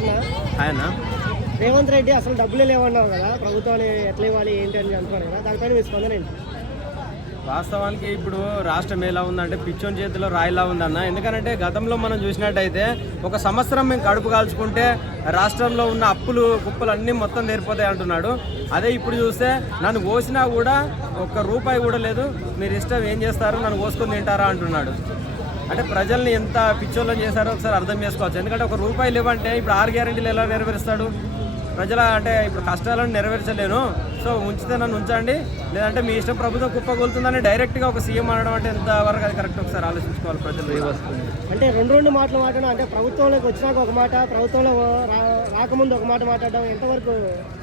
అన్న ఆయన రేవంత్ రెడ్డి అసలు డబ్బులే లేవన్నావు కదా, ప్రభుత్వాన్ని ఎట్లా ఇవ్వాలి ఏంటి అని అంటున్నారు కదా, దానిపైన మీ స్పందన ఏంటి? వాస్తవానికి ఇప్పుడు రాష్ట్రం ఎలా ఉందంటే పిచ్చోని చేతిలో రాయిలా ఉందన్న. ఎందుకంటే గతంలో మనం చూసినట్టయితే ఒక సంవత్సరం మేము కడుపు కాల్చుకుంటే రాష్ట్రంలో ఉన్న అప్పులు కుప్పలు అన్నీ మొత్తం తీరిపోతాయి అంటున్నాడు. అదే ఇప్పుడు చూస్తే నన్ను పోసినా కూడా ఒక్క రూపాయి కూడా లేదు, మీరు ఇష్టం ఏం చేస్తారు, నన్ను పోసుకొని తింటారా అంటున్నాడు. అంటే ప్రజల్ని ఎంత పిచ్చోళ్ళని చేశారో ఒకసారి అర్థం చేసుకోవచ్చు. ఎందుకంటే ఒక రూపాయి లేవంటే ఇప్పుడు 6 గ్యారెంటీలు ఎలా నెరవేరుస్తాడు? ప్రజల అంటే ఇప్పుడు కష్టాలను నెరవేర్చలేను, సో ఉంచితే నన్ను ఉంచండి, లేదంటే మీ ఇష్టం ప్రభుత్వం కుప్పగొలుతుందని డైరెక్ట్గా ఒక సీఎం అనడం అంటే ఎంతవరకు అది కరెక్ట్? ఒకసారి ఆలోచించుకోవాలి ప్రజలు. అంటే రెండు మాటలు మాట్లాడడం, అంటే ప్రభుత్వంలోకి వచ్చినాక ఒక మాట, ప్రభుత్వంలో రాకముందు ఒక మాట మాట్లాడడం ఎంతవరకు?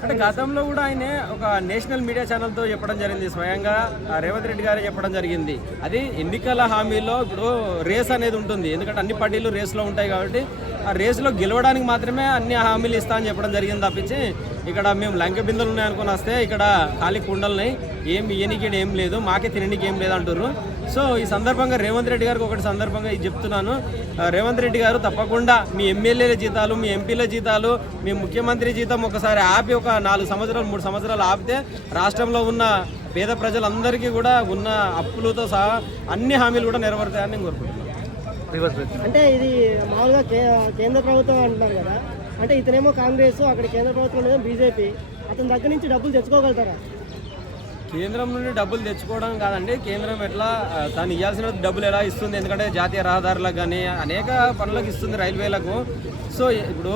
అంటే గతంలో కూడా ఆయన ఒక నేషనల్ మీడియా ఛానల్తో చెప్పడం జరిగింది, స్వయంగా రేవంత్ రెడ్డి గారే చెప్పడం జరిగింది. అది ఎన్నికల హామీలో ఇప్పుడు రేస్ అనేది ఉంటుంది, ఎందుకంటే అన్ని పార్టీలు రేస్లో ఉంటాయి కాబట్టి ఆ రేసులో గెలవడానికి మాత్రమే అన్ని హామీలు ఇస్తా అని చెప్పడం జరిగింది తప్పించి ఇక్కడ మేము లంక బిందెలు ఉన్నాయనుకుని వస్తే ఇక్కడ ఖాళీ కుండలున్నాయి, ఏం ఇయ్యనికి ఏం లేదు, మాకే తినడానికి ఏం లేదు అంటారు. సో ఈ సందర్భంగా రేవంత్ రెడ్డి గారికి ఒకటి సందర్భంగా ఇది చెప్తున్నాను, రేవంత్ రెడ్డి గారు తప్పకుండా మీ ఎమ్మెల్యేల జీతాలు, మీ ఎంపీల జీతాలు, మీ ముఖ్యమంత్రి జీతం ఒకసారి ఆపి ఒక 4 సంవత్సరాలు 3 సంవత్సరాలు ఆపితే రాష్ట్రంలో ఉన్న పేద ప్రజలందరికీ కూడా ఉన్న అప్పులతో సహా అన్ని హామీలు కూడా నెరవేరుతాయని నేను కోరుకుంటున్నాను. అంటే ఇది మామూలుగా కేంద్ర ప్రభుత్వం అంటున్నారు కదా, అంటే ఇతనేమో కాంగ్రెస్, అక్కడ కేంద్ర ప్రభుత్వం బీజేపీ, అతని దగ్గర నుంచి డబ్బులు తెచ్చుకోగలుగుతారా? కేంద్రం నుండి డబ్బులు తెచ్చుకోవడం కాదండి, కేంద్రం ఎట్లా దాన్ని ఇవ్వాల్సిన డబ్బులు ఎలా ఇస్తుంది, ఎందుకంటే జాతీయ రహదారులకు కానీ అనేక పనులకు ఇస్తుంది, రైల్వేలకు. సో ఇప్పుడు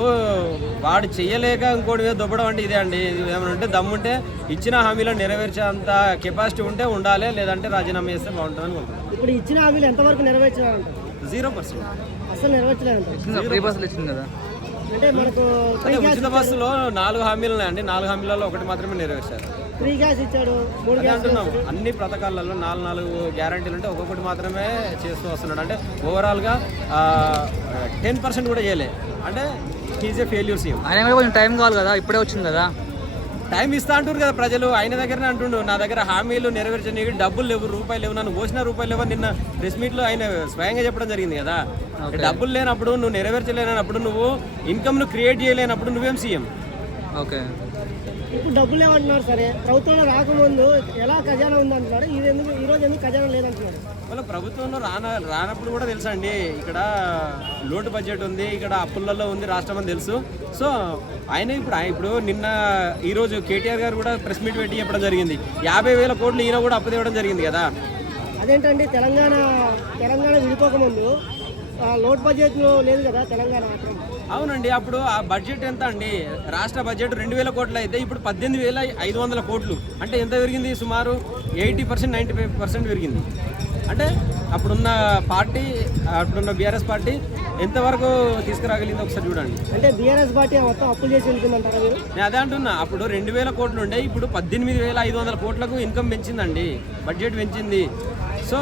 వాడు చేయలేక ఇంకోటి మీద దొబ్బడం అంటే ఇదే అండి. ఏమంటే దమ్ముంటే ఇచ్చిన హామీలను నెరవేర్చేంత కెపాసిటీ ఉంటే ఉండాలి, లేదంటే రాజీనామా చేస్తే బాగుంటుందని అనుకుంటున్నాను. ఇప్పుడు ఇచ్చిన హామీలు ఎంతవరకు నెరవేర్చాలంట? 0% అసలు నెరవేర్చలేదంట. ఫ్రీ బస్సులు ఇచ్చింది కదా, అంటే మనకు ఉచిత బస్సులో 4 హామీలు ఉన్నాయండి, 4 హామీలలో ఒకటి మాత్రమే నెరవేర్చారు. ఫ్రీ గ్యాస్ ఇచ్చాడు, 3 గ్యాస్ అంటున్నాము. అన్ని పథకాలలో 4 గ్యారంటీలు ఉంటే ఒక్కొక్కటి మాత్రమే చేస్తూ వస్తున్నాడు. అంటే ఓవరాల్గా 10% కూడా చేయలే, అంటే ఈజ్ ఏ ఫెయిల్యూర్ సీఎం. ఆయన కూడా కొంచెం టైం కావాలి కదా, ఇప్పుడే వచ్చింది కదా, టైం ఇస్తా అంటారు కదా ప్రజలు. ఆయన దగ్గరనే అంటుండు, నా దగ్గర హామీలు నెరవేర్చని డబ్బులు లేవు, రూపాయలు లేవు, నన్ను పోసిన రూపాయలు లేవు. నిన్న ప్రెస్ మీట్లో ఆయన స్వయంగా చెప్పడం జరిగింది కదా, డబ్బులు లేనప్పుడు, నువ్వు నెరవేర్చలేనప్పుడు, నువ్వు ఇన్కమ్ను క్రియేట్ చేయలేనప్పుడు నువ్వేం సీఎం? ఓకే, ఇప్పుడు డబ్బులు లేవంటున్నారు. సరే, ప్రభుత్వంలో రాకముందు ఎలా ఖజానా ఉందంటున్నారు, ఇది ఎందుకు ఈరోజు ఎందుకు ఖజానా లేదంటున్నారు? వాళ్ళ ప్రభుత్వంలో రానప్పుడు కూడా తెలుసా అండి, ఇక్కడ లోటు బడ్జెట్ ఉంది, ఇక్కడ అప్పులలో ఉంది రాష్ట్రం అని తెలుసు. సో ఆయన ఇప్పుడు నిన్న ఈరోజు కేటీఆర్ గారు కూడా ప్రెస్ మీట్ పెట్టి చెప్పడం జరిగింది, 50,000 కోట్లు ఈయన కూడా అప్పు తేవడం జరిగింది కదా. అదేంటండి, తెలంగాణ విడిపోకముందు లోటు బడ్జెట్ లేదు కదా తెలంగాణ మాత్రం. అవునండి, అప్పుడు ఆ బడ్జెట్ ఎంత అండి, రాష్ట్ర బడ్జెట్ 2,000 కోట్లు అయితే ఇప్పుడు 18,500 కోట్లు, అంటే ఎంత పెరిగింది? సుమారు 80% 95% పెరిగింది. అంటే అప్పుడున్న పార్టీ, అప్పుడున్న బీఆర్ఎస్ పార్టీ ఎంతవరకు తీసుకురాగలిగింది ఒకసారి చూడండి. అంటే బీఆర్ఎస్ పార్టీ మొత్తం అప్పులు చేసి వెళ్తుందంటారా మీరు? నేను అదే అంటున్నా, అప్పుడు 2,000 కోట్లు ఉండే, ఇప్పుడు 18,500 కోట్లకు ఇన్కమ్ పెంచిందండి, బడ్జెట్ పెంచింది. సో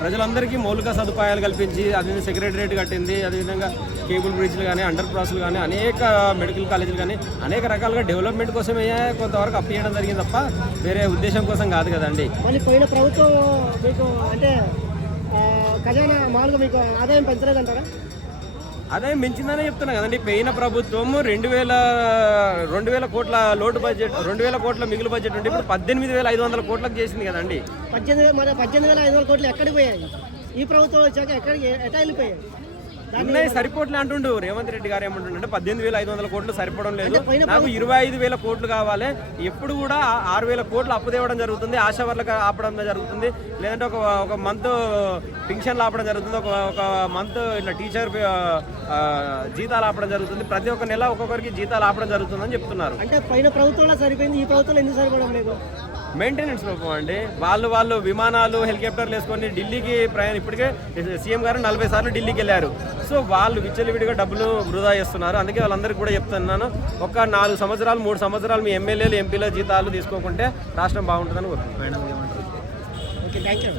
ప్రజలందరికీ మౌలిక సదుపాయాలు కల్పించి, అది సెక్రటరియట్ కట్టింది, అదేవిధంగా కేబుల్ బ్రిడ్జ్లు కానీ, అండర్ పాస్లు కానీ, అనేక మెడికల్ కాలేజీలు కానీ, అనేక రకాలుగా డెవలప్మెంట్ కోసమే కొంతవరకు అప్పు చేయడం జరిగింది తప్ప వేరే ఉద్దేశం కోసం కాదు కదండి. మళ్ళీ పోయిన ప్రభుత్వం మీకు అంటే ఖజానా మామూలుగా మీకు ఆదాయం పెంచలేదంటారా? ఆదాయం పెంచిందనే చెప్తున్నా కదండి. పోయిన ప్రభుత్వం 2,000 కోట్ల లోటు బడ్జెట్, 2,000 కోట్ల మిగులు బడ్జెట్ ఉంటే ఇప్పుడు 18,500 కోట్లకు చేసింది కదండి. 18,500 కోట్లు ఎక్కడికి పోయాయి? ఈ ప్రభుత్వం వచ్చాక ఎట్లా వెళ్ళిపోయాయి? ఉన్నాయి సరిపోట్లే అంటుండు రేవంత్ రెడ్డి గారు. ఏమంటుండే అంటే 18,500 కోట్లు సరిపోవడం లేదు, నాకు 25,000 కోట్లు కావాలి. ఎప్పుడు కూడా 6,000 కోట్లు అప్పు తేవడం జరుగుతుంది, ఆశా వర్లకు ఆపడం జరుగుతుంది, లేదంటే ఒక మంత్ పింఛన్లు ఆపడం జరుగుతుంది, ఒక మంత్ ఇట్లా టీచర్ జీతాలు ఆపడం జరుగుతుంది, ప్రతి ఒక్క నెల ఒక్కొక్కరికి జీతాలు ఆపడం జరుగుతుందని చెప్తున్నారు. అంటే పైన ప్రభుత్వంలో సరిపోయింది, ఈ ప్రభుత్వంలో ఎందుకు సరిపోవడం లేదు? మెయింటెనెన్స్ లోపం అండి. వాళ్ళు విమానాలు, హెలికాప్టర్లు వేసుకొని ఢిల్లీకి ప్రయాణం, ఇప్పటికే సీఎం గారు 40 సార్లు ఢిల్లీకి వెళ్ళారు. సో వాళ్ళు విచ్చలవిడిగా డబ్బులు వృధా చేస్తున్నారు. అందుకే వాళ్ళందరికీ కూడా చెప్తున్నాను, ఒక 4 సంవత్సరాలు 3 సంవత్సరాలు మీ ఎమ్మెల్యేలు, ఎంపీల జీతాలు తీసుకోకుంటే రాష్ట్రం బాగుంటుందని కోరుకుంటున్నాను. Okay, thank you.